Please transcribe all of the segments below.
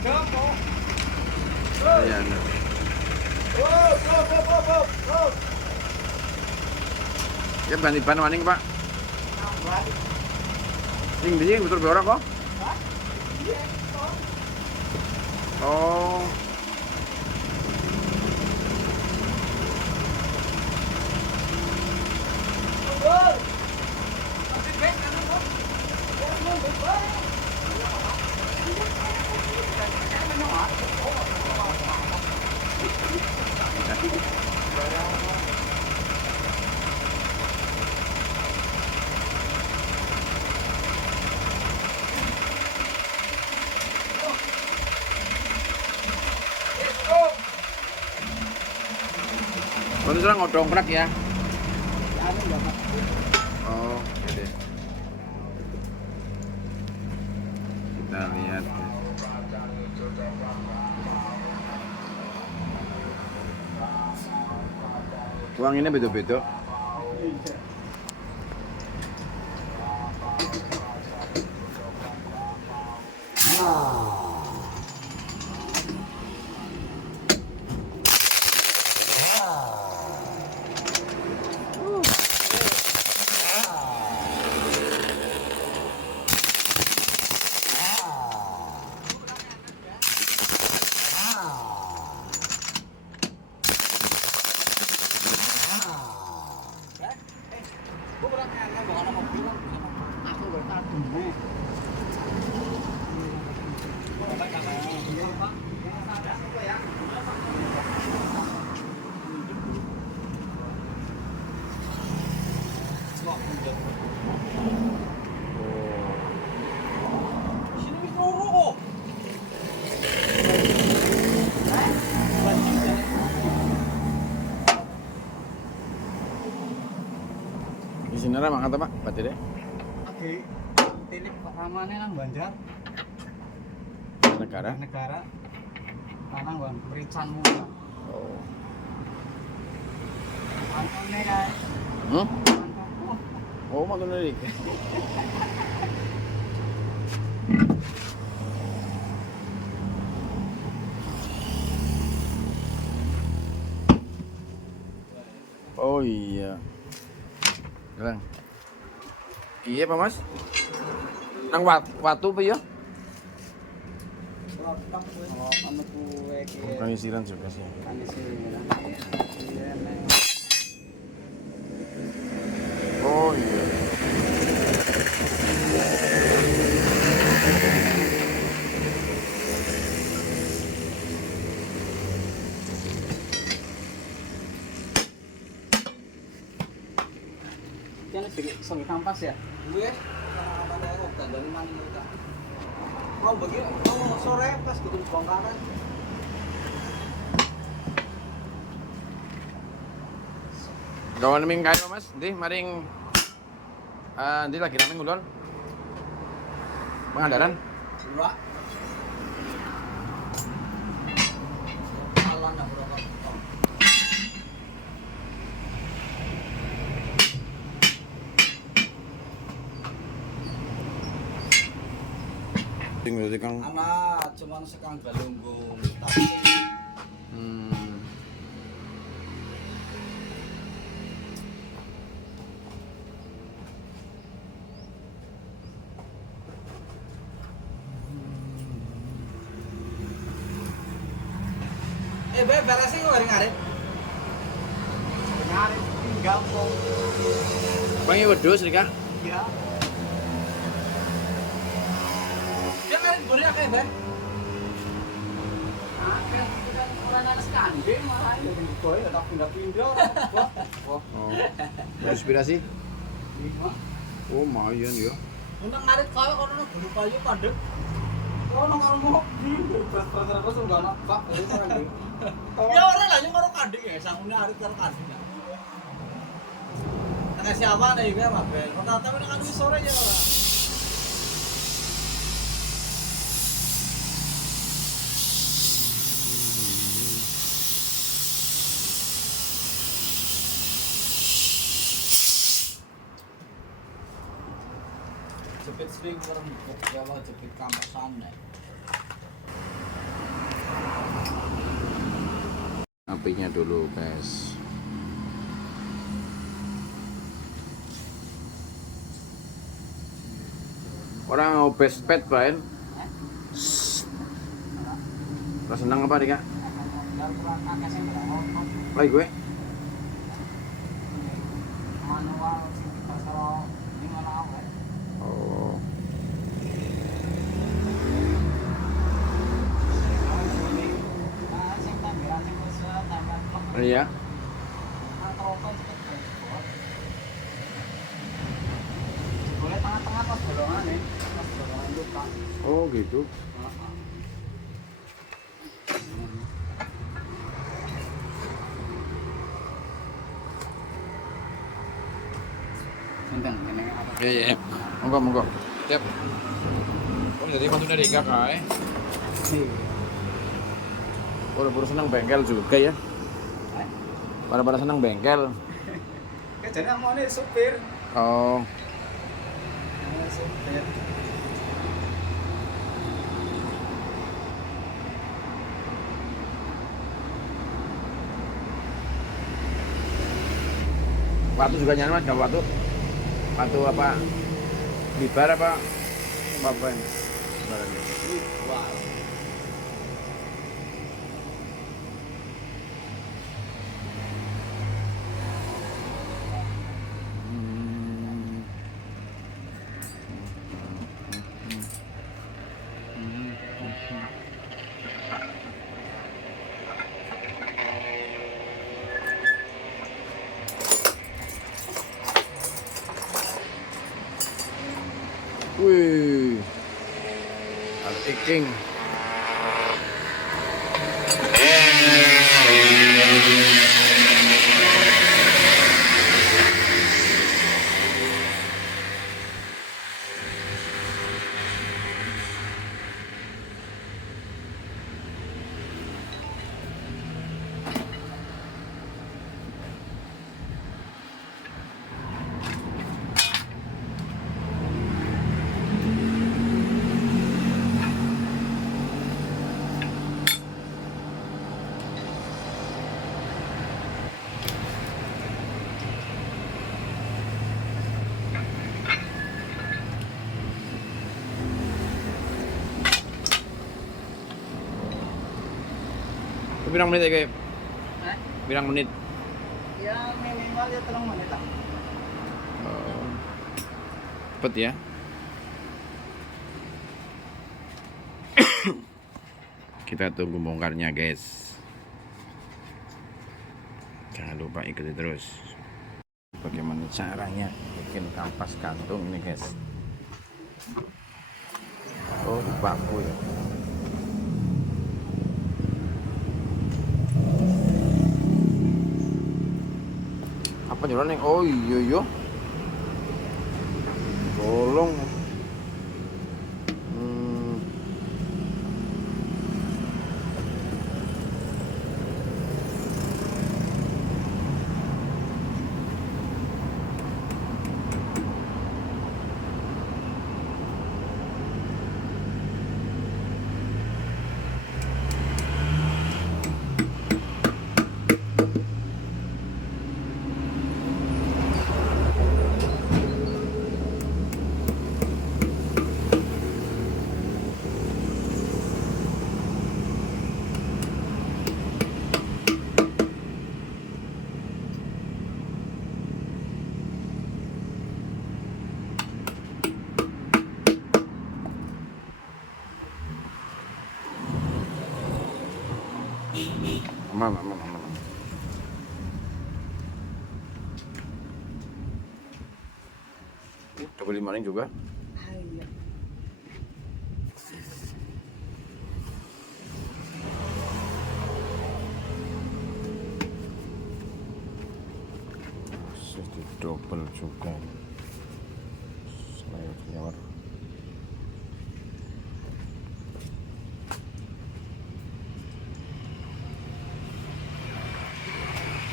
Ayan. Ya ganti ban maning, Pak. Sing di sini betul betul kok. Oh. Terus orang ngodongkrak ya. Oh, oke. Kita lihat. Uang ini beda-beda. Di sini ada makan Pak, baterai. Oke. Tilip ramane nang Banjar. Negara. Negara. Lanang wan pericanmu. Oh. Antone kae. Hmm? Oh, mau tuh Oh iya. Jalan. Iya Pak Mas. Nang watu apa ya? Oh, anu kuwe ki. Pengisiran juga sih. Kanisiran. Iya neng. Oh iya. Kan sebagai kampas ya? Gue apa daerah dari mana kita? Mau begini, mau sore pas gitu bongkaran. Gawan ming kayo Mas, ndi maring ndi lagi rame ngulon. Pangandaran. Dua. Alon nak berapa? Sing berarti Kang. Anak cuman sekang galunggung tapi beresin kok ngarit. Ngarit tinggal kok. Pangi wedhus iki, Kak. Iya. Dia ngarit boleh akeh, Ber. Akeh kan ora ana skanding malah ya boy tak pindah-pindah. Oh. Inspirasi. Lima. Oh, mayan ya. Untuk ngarit kaya kono gulu kayu padhek. Ono karo mobil, beras-beras terus enggak ana bak dari skanding. Ya ora lah nyung karo kandhik ya, sangune arit karo kandhik. Nek siapa nek iki mabel. Kok tapi nek sore ya ora. Jepit swing orang ya mau jepit kampasan nek. apinya dulu, guys. Orang mau best pet, Brian. Lo senang apa, Dika? Lagi gue. Manual pasal di mana awet. Oh. Iya. Boleh tengah-tengah pas bolongan nih, pas bolongan luka. Oh, gitu. Benteng, ini apa? Iya, iya. Monggo, monggo. Siap. Oh, jadi mantunya Dika, Kak. Buru-buru senang bengkel juga ya. Pada senang bengkel. Jadi mau nih supir. Oh. Supir. Waktu juga nyaman nggak waktu? Waktu apa? Bibar apa? Apa ini? Barangnya. Wah. Wih, ada iking. Berapa menit ya, Kak? Berapa menit? Ya minimal ya 3 menit lah. Oh. Cepet ya. Kita tunggu bongkarnya, guys. Jangan lupa ikuti terus. Bagaimana caranya bikin kampas gantung ini, guys? Oh, baku ya. Apa jalan yang? Oh iya iya. Bolong. Aman. Coba 5 ring juga. Di double juga. Selayar.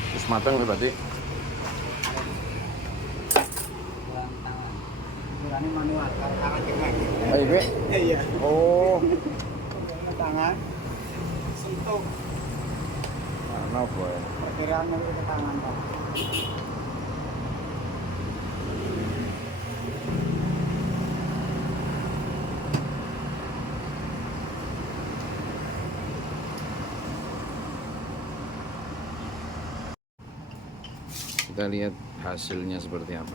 Terus matang berarti. Ini manual, tangan kena. Ayo, Be. Iya. Oh. Tangan sentuh. Nopo ya. Perkiraan yang ke tangan Pak. Kita lihat hasilnya seperti apa.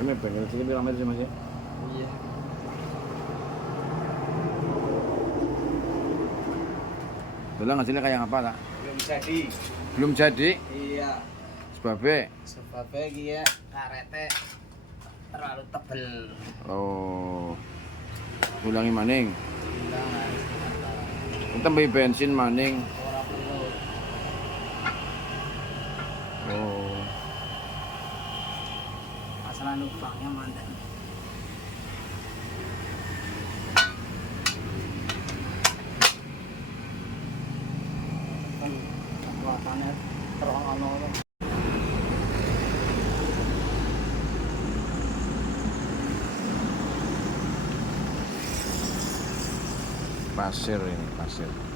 Ini pengen sini bilang aja Mas ya. Iya. Bilang hasilnya kayak apa tak? Belum jadi. Belum jadi. Iya. Sebabnya Sebabnya dia karete terlalu tebel. oh ulangi maning. Enggak. Kita beli bensin maning. Ora perlu. Oh. Masalah lubangnya mantan. Kan kekuatannya terlalu. Pasir ini, pasir.